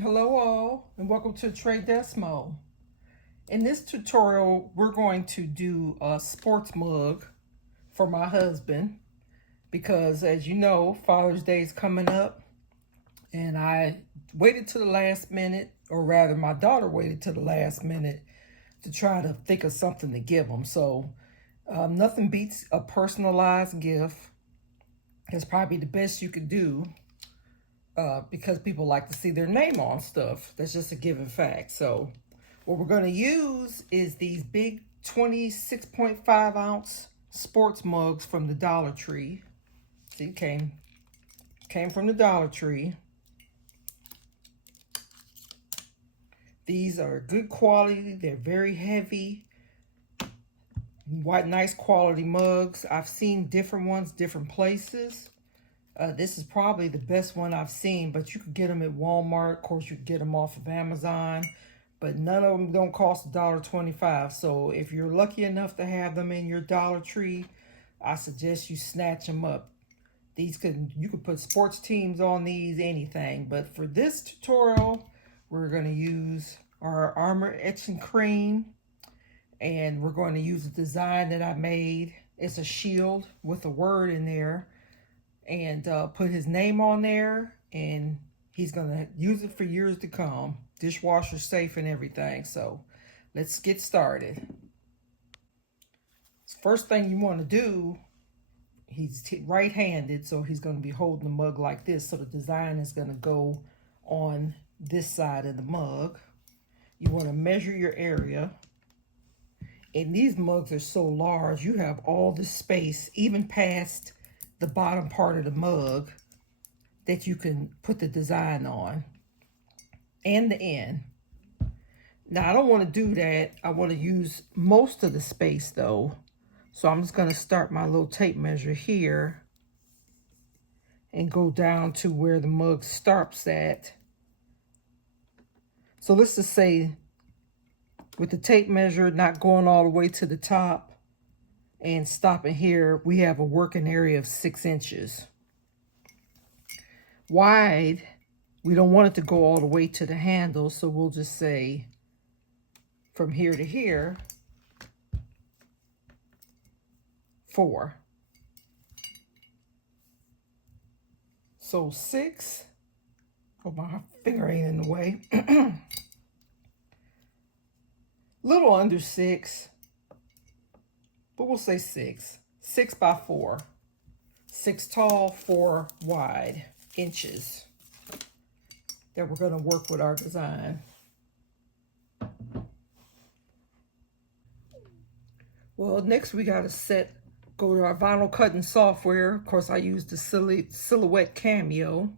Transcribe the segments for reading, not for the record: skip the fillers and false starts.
Hello all, and welcome to Trade Desmo. In this tutorial, we're going to do a sports mug for my husband because, as you know, Father's Day is coming up, and I waited to the last minute, or rather my daughter waited to the last minute to try to think of something to give him. So nothing beats a personalized gift. It's probably the best you could do. Because people like to see their name on stuff. That's just a given fact. So what we're going to use is these big 26.5 ounce sports mugs from the Dollar Tree. See, came from the Dollar Tree. These are good quality. They're very heavy. Nice quality mugs. I've seen different ones, different places. This is probably the best one I've seen, but you could get them at Walmart. Of course, you could get them off of Amazon, but none of them don't cost $1.25. So if you're lucky enough to have them in your Dollar Tree, I suggest you snatch them up. You could put sports teams on these, anything. But for this tutorial, we're going to use our Armour Etching Cream, and we're going to use a design that I made. It's a shield with a word in there. And put his name on there, and he's gonna use it for years to come. Dishwasher safe and everything. So let's get started. First thing you want to do, he's right-handed, so he's going to be holding the mug like this. So the design is going to go on this side of the mug. You want to measure your area. And these mugs are so large, you have all the space, even past the bottom part of the mug, that you can put the design on, and the end. Now I don't want to do that. I want to use most of the space though. So I'm just going to start my little tape measure here and go down to where the mug starts at. So let's just say with the tape measure not going all the way to the top and stopping here, we have a working area of 6 inches. Wide, we don't want it to go all the way to the handle, so we'll just say from here to here, 4. So 6, oh, my finger ain't in the way. Little under 6. But we'll say 6. 6 by 4. 6 tall, 4 wide inches that we're going to work with our design. Well, next we got to go to our vinyl cutting software. Of course, I use the Silhouette Cameo.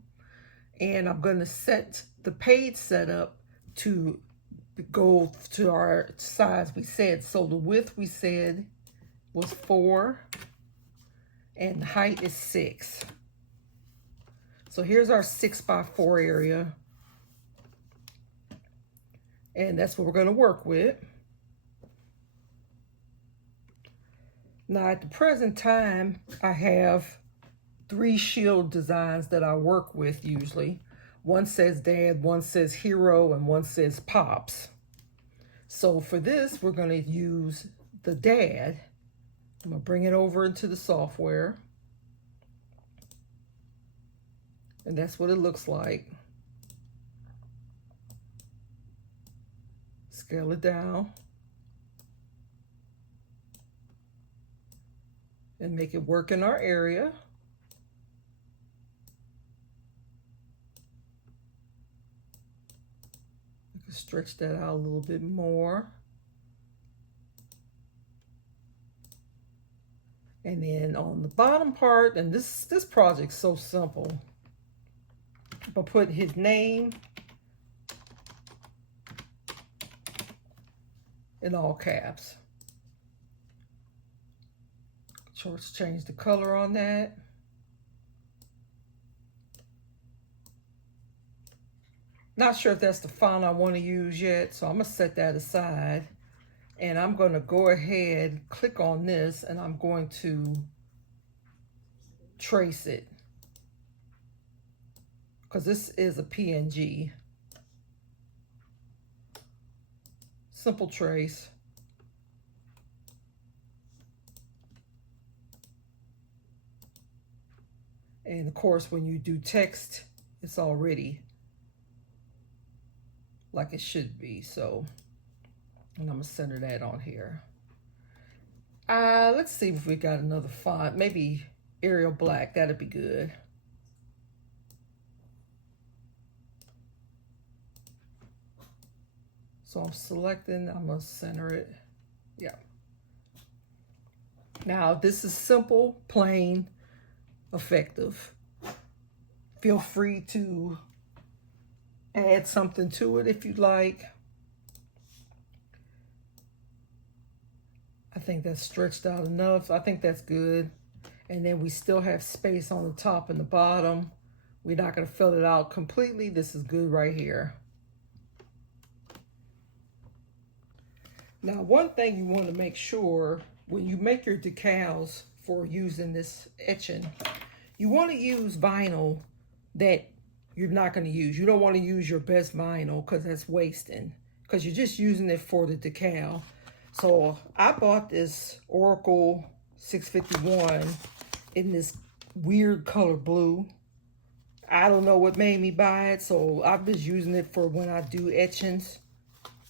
And I'm going to set the page setup to go to our size we said. So the width we said was 4 and the height is 6. So here's our 6 by 4 area, and that's what we're going to work with. Now at the present time, I have 3 shield designs that I work with usually. One says Dad, one says Hero, and one says Pops. So for this, we're going to use the Dad. I'm going to bring it over into the software. And that's what it looks like. Scale it down. And make it work in our area. You can stretch that out a little bit more. And then on the bottom part, and this project's so simple, but put his name in all caps. Let's change the color on that. Not sure if that's the font I want to use yet, so I'm going to set that aside. And I'm going to go ahead, click on this, and I'm going to trace it, because this is a PNG. Simple trace. And of course, when you do text, it's already like it should be. So, and I'm gonna center that on here. Let's see if we got another font. Maybe Arial Black, that'd be good. So I'm selecting, I'm gonna center it. Yeah. Now this is simple, plain, effective. Feel free to add something to it if you'd like. I think that's stretched out enough. I think that's good. And then we still have space on the top and the bottom. We're not gonna fill it out completely. This is good right here. Now, one thing you want to make sure when you make your decals for using this etching, you want to use vinyl that you're not going to use. You don't want to use your best vinyl because that's wasting, because you're just using it for the decal. So I bought this Oracle 651 in this weird color blue. I don't know what made me buy it, so I'm just using it for when I do etchings.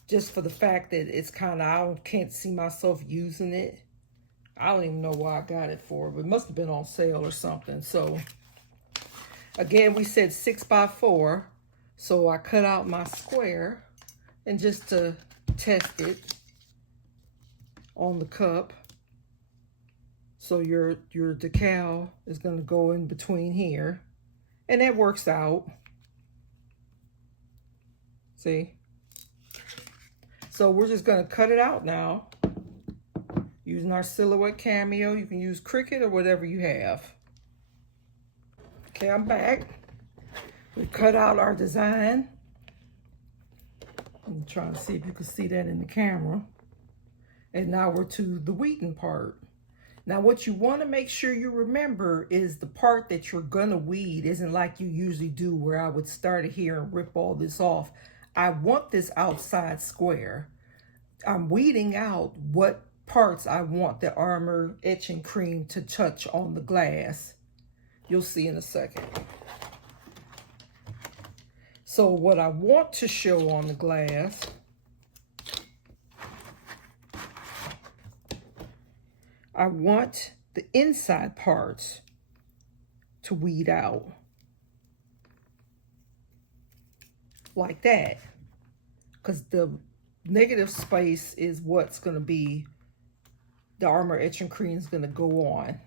Just for the fact that it's kind of, I can't see myself using it. I don't even know why I got it for, but it must have been on sale or something. So again, we said 6x4. So I cut out my square and just to test it on the cup. So your decal is going to go in between here. And that works out. See? So we're just going to cut it out now using our Silhouette Cameo. You can use Cricut or whatever you have. Okay, I'm back. We cut out our design. I'm trying to see if you can see that in the camera. And now we're to the weeding part. Now what you want to make sure you remember is the part that you're going to weed isn't like you usually do, where I would start it here and rip all this off. I want this outside square. I'm weeding out what parts I want the Armour Etching Cream to touch on the glass. You'll see in a second. So what I want to show on the glass, I want the inside parts to weed out. Like that, because the negative space is what's going to be, the Armour Etching Cream is going to go on.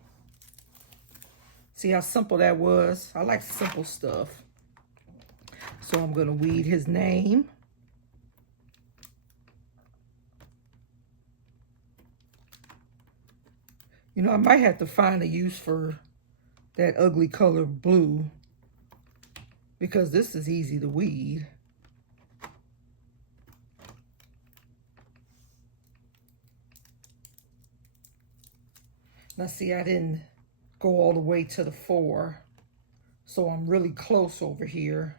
See how simple that was? I like simple stuff. So I'm going to weed his name. You know, I might have to find a use for that ugly color blue, because this is easy to weed. Now see, I didn't go all the way to the 4, so I'm really close over here.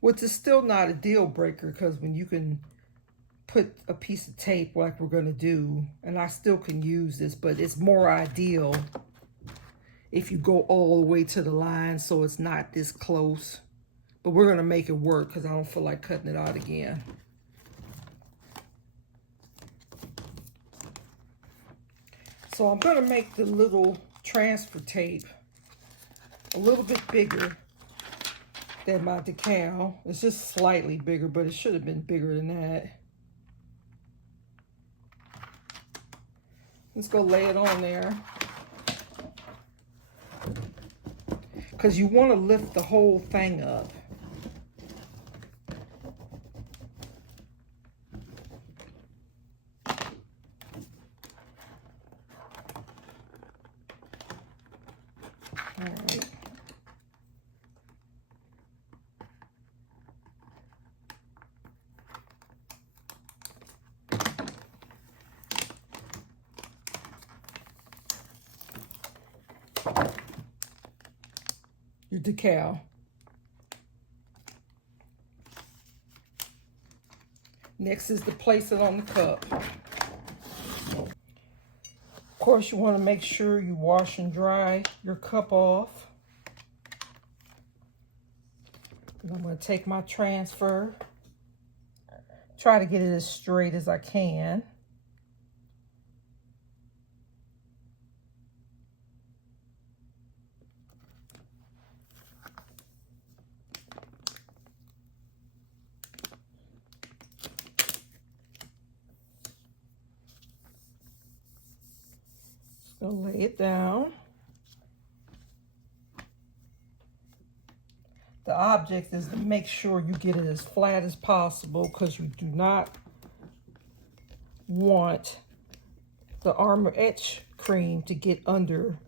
Which is still not a deal breaker, because when you can put a piece of tape like we're gonna do, and I still can use this, but it's more ideal if you go all the way to the line so it's not this close. But we're gonna make it work because I don't feel like cutting it out again. So I'm gonna make the little transfer tape a little bit bigger than my decal. It's just slightly bigger, but it should have been bigger than that. Let's go lay it on there. Because you want to lift the whole thing up. All right. Your decal. Next is to place it on the cup. Of course, you want to make sure you wash and dry your cup off. And I'm going to take my transfer, try to get it as straight as I can. So lay it down. The object is to make sure you get it as flat as possible, because you do not want the Armour Etch cream to get under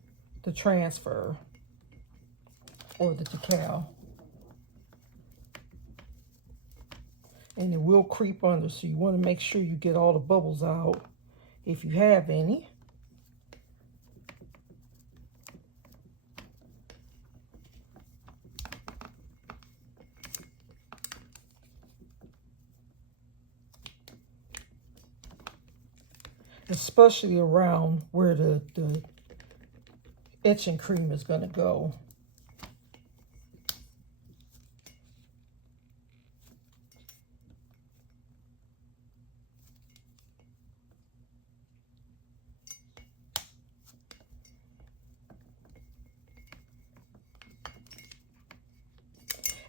the transfer or the decal. And it will creep under, so you want to make sure you get all the bubbles out if you have any. Especially around where the etching cream is going to go.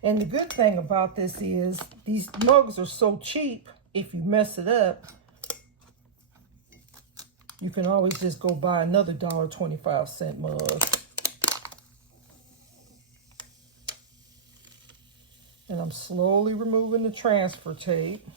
And the good thing about this is these mugs are so cheap, if you mess it up, you can always just go buy another $1.25 mug. And I'm slowly removing the transfer tape.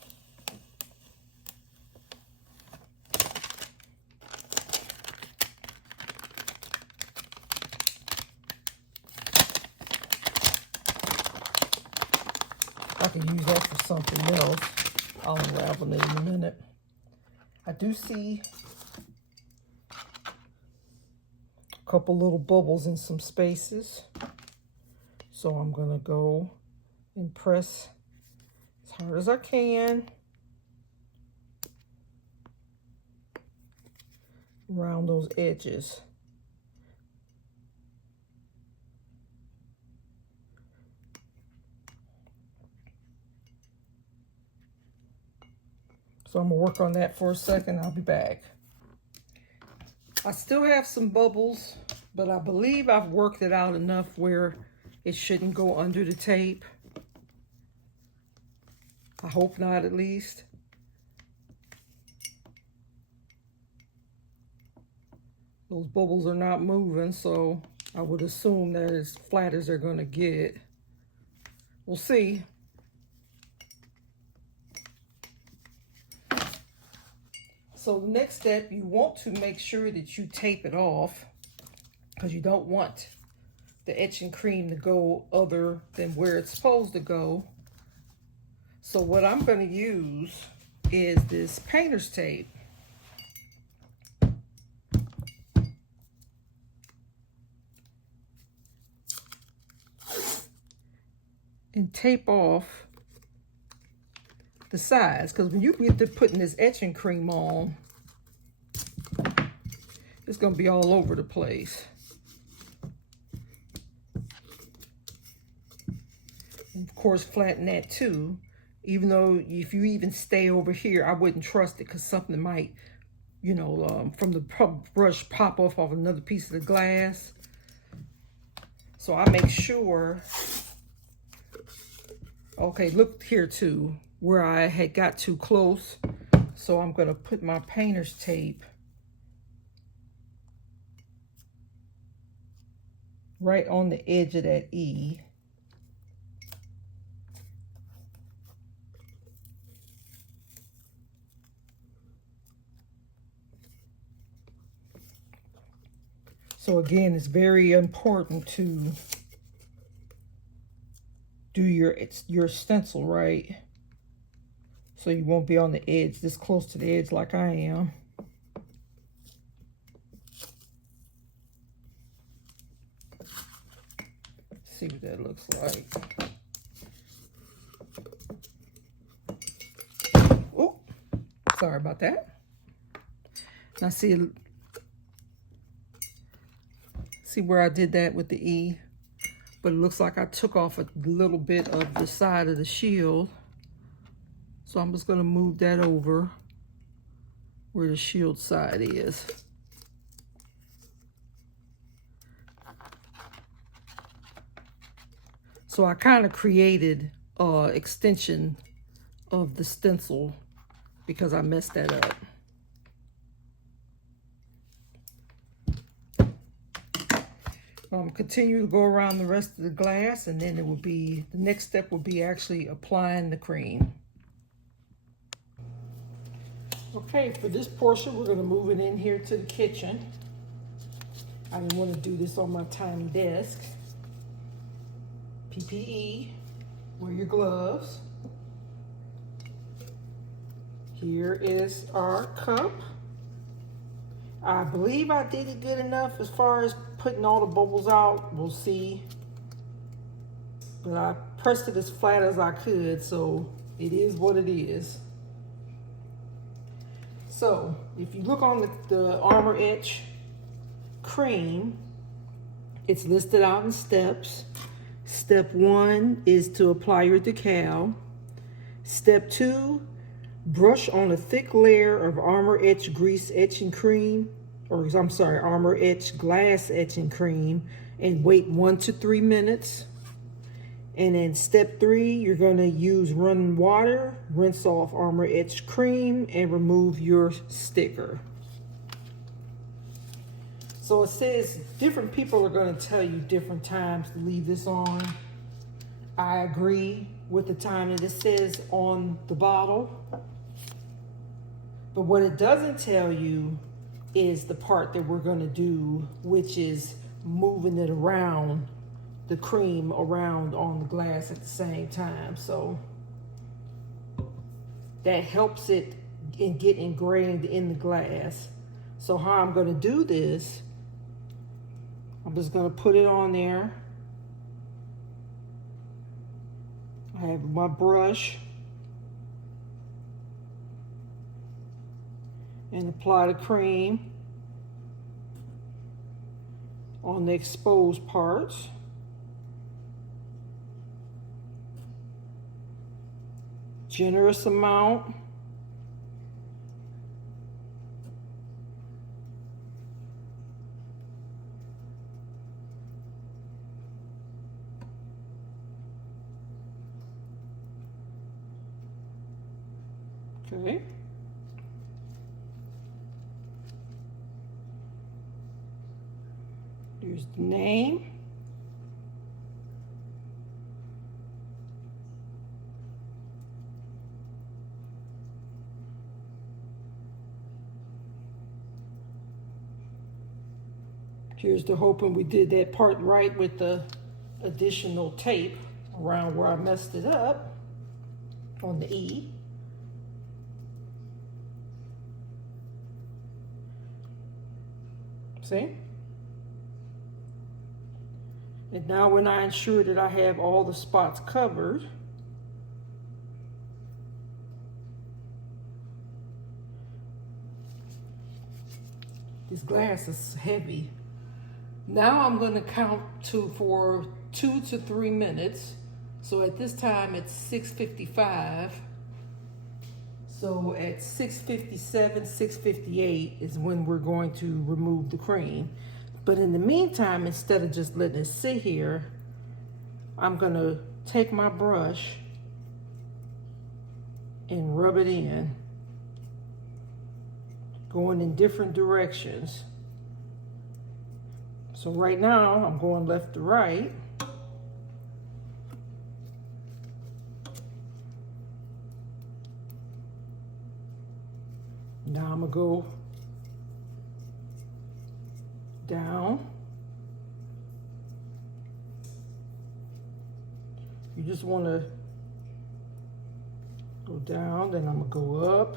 I can use that for something else. I'll unravel it in a minute. I do see a couple little bubbles in some spaces. So I'm going to go and press as hard as I can around those edges. So I'm going to work on that for a second. I'll be back. I still have some bubbles, but I believe I've worked it out enough where it shouldn't go under the tape. I hope not, at least. Those bubbles are not moving, so I would assume they're as flat as they're going to get. We'll see. So the next step, you want to make sure that you tape it off, because you don't want the etching cream to go other than where it's supposed to go. So what I'm going to use is this painter's tape. And tape off the sides, because when you get to putting this etching cream on, it's going to be all over the place. And of course, flatten that too. Even though if you even stay over here, I wouldn't trust it, because something might, you know, from the brush pop off of another piece of the glass. So I make sure. Okay, look here too, where I had got too close. So I'm going to put my painter's tape right on the edge of that E. So again, it's very important to do your stencil right, so you won't be on the edge, this close to the edge like I am. See what that looks like. Sorry about that. Now see where I did that with the E? But it looks like I took off a little bit of the side of the shield. So I'm just going to move that over where the shield side is. So I kind of created an extension of the stencil because I messed that up. Continue to go around the rest of the glass, and then it will be, the next step will be actually applying the cream. Okay, for this portion, we're going to move it in here to the kitchen. I didn't want to do this on my tiny desk. PPE, wear your gloves. Here is our cup. I believe I did it good enough as far as putting all the bubbles out. We'll see. But I pressed it as flat as I could, so it is what it is. So, if you look on the Armour Etch cream, it's listed out in steps. Step 1 is to apply your decal. Step 2, brush on a thick layer of Armour Etch grease etching cream, or I'm sorry, Armour Etch glass etching cream, and wait 1 to 3 minutes. And then step 3, you're going to use running water, rinse off Armour Etch cream, and remove your sticker. So it says different people are going to tell you different times to leave this on. I agree with the time that it says on the bottle. But what it doesn't tell you is the part that we're going to do, which is moving it around, the cream around on the glass at the same time. So that helps it get ingrained in the glass. So how I'm going to do this, I'm just going to put it on there. I have my brush and apply the cream on the exposed parts. Generous amount. Okay. Here's the name. Here's the hoping we did that part right with the additional tape around where I messed it up on the E. See? And now when I ensure that I have all the spots covered, this glass is heavy. Now I'm going to count for 2 to 3 minutes. So at this time it's 6:55. So at 6:57, 6:58 is when we're going to remove the cream. But in the meantime, instead of just letting it sit here, I'm going to take my brush and rub it in, going in different directions. So right now, I'm going left to right. Now I'm going to go down. You just want to go down, then I'm going to go up.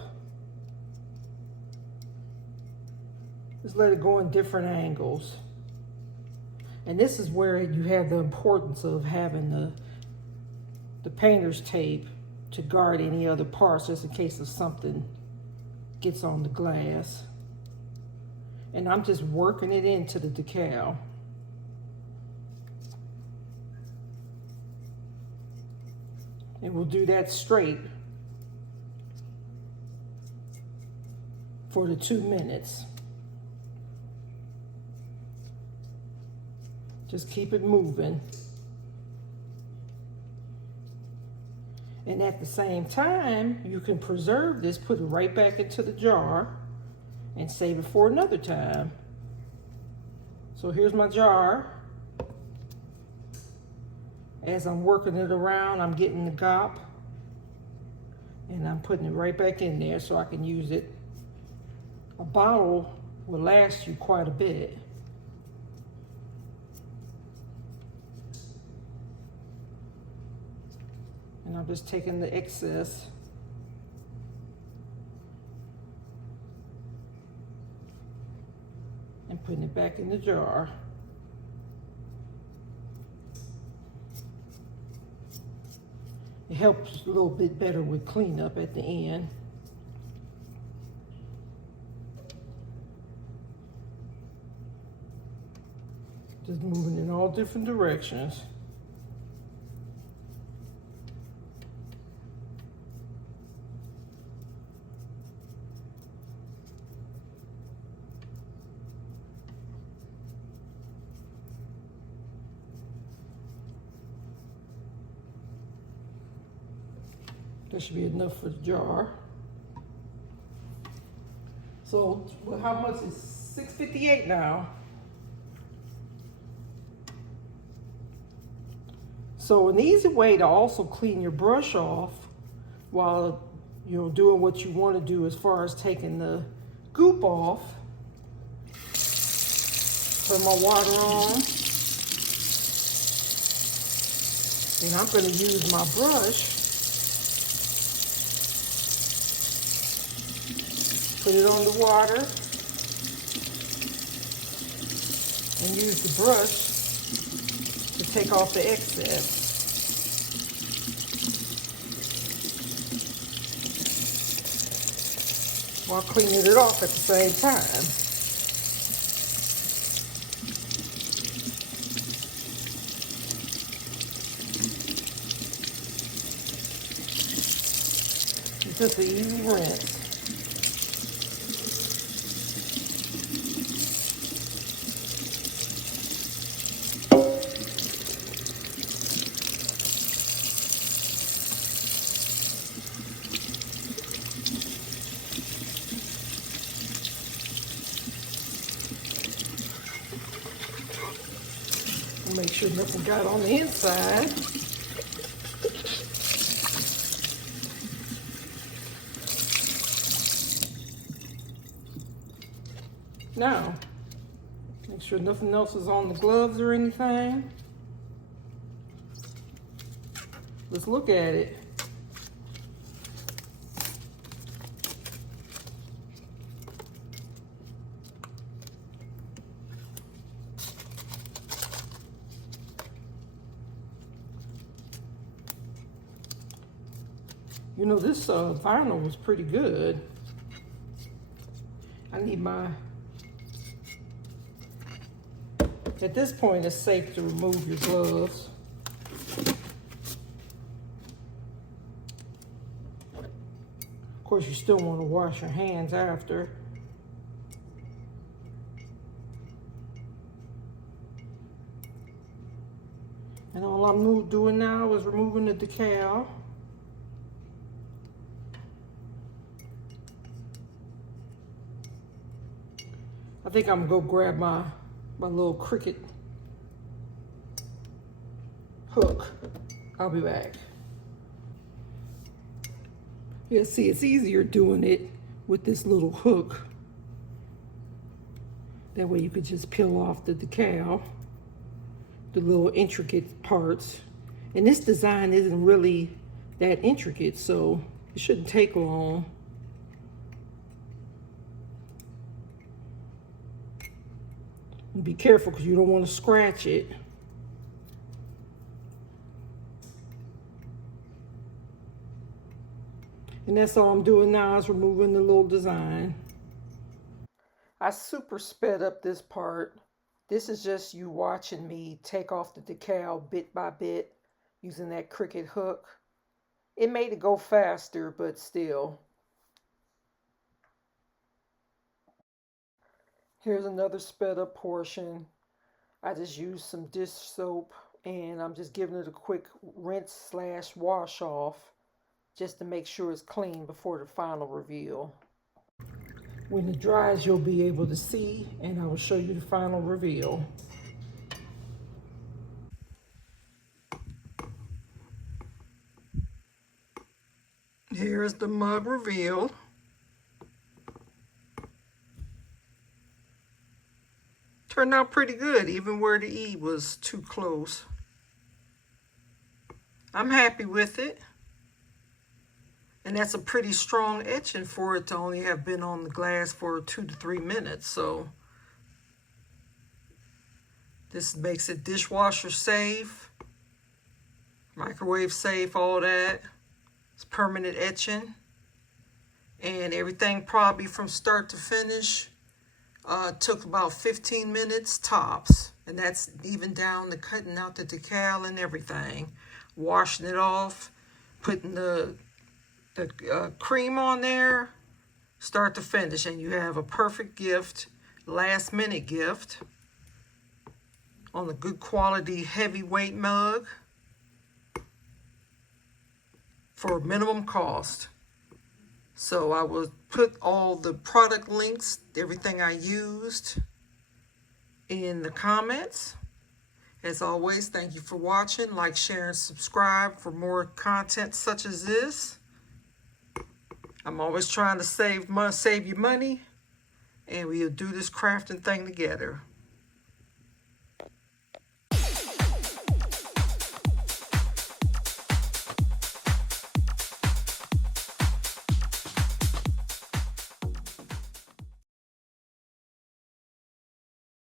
Just let it go in different angles. And this is where you have the importance of having the painter's tape to guard any other parts, just in case of something gets on the glass. And I'm just working it into the decal. And we'll do that straight for the 2 minutes. Just keep it moving. And at the same time, you can preserve this, put it right back into the jar, and save it for another time. So here's my jar. As I'm working it around, I'm getting the gop, and I'm putting it right back in there so I can use it. A bottle will last you quite a bit. And I'm just taking the excess and putting it back in the jar. It helps a little bit better with cleanup at the end. Just moving in all different directions. That should be enough for the jar. So, well, how much is $6.58 now? So an easy way to also clean your brush off while you're doing what you want to do as far as taking the goop off. Turn my water on. And I'm going to use my brush. Put it on the water and use the brush to take off the excess. While cleaning it off at the same time. It's just an easy rinse. Make sure nothing got on the inside. Now, make sure nothing else is on the gloves or anything. Let's look at it. You know, this vinyl was pretty good. I need my... At this point, it's safe to remove your gloves. Of course, you still want to wash your hands after. And all I'm doing now is removing the decal. I think I'm gonna go grab my little Cricut hook. I'll be back. Yeah, see, it's easier doing it with this little hook. That way you could just peel off the decal, the little intricate parts. And this design isn't really that intricate, so it shouldn't take long. Be careful because you don't want to scratch it. And that's all I'm doing now is removing the little design. I super sped up this part. This is just you watching me take off the decal bit by bit using that Cricut hook. It made it go faster, but still. Here's another sped up portion. I just used some dish soap and I'm just giving it a quick rinse slash wash off just to make sure it's clean before the final reveal. When it dries, you'll be able to see, and I will show you the final reveal. Here's the mug reveal. Turned out pretty good, even where the E was too close. I'm happy with it. And that's a pretty strong etching for it to only have been on the glass for 2 to 3 minutes. So this makes it dishwasher safe, microwave safe, all that. It's permanent etching. And everything probably from start to finish took about 15 minutes tops. And that's even down to cutting out the decal and everything. Washing it off, putting the cream on there, start to finish, and you have a perfect gift, last minute gift on a good quality heavyweight mug for minimum cost. So I will put all the product links, everything I used, in the comments. As always, thank you for watching. Like, share, and subscribe for more content such as this. I'm always trying to save you money, and we'll do this crafting thing together.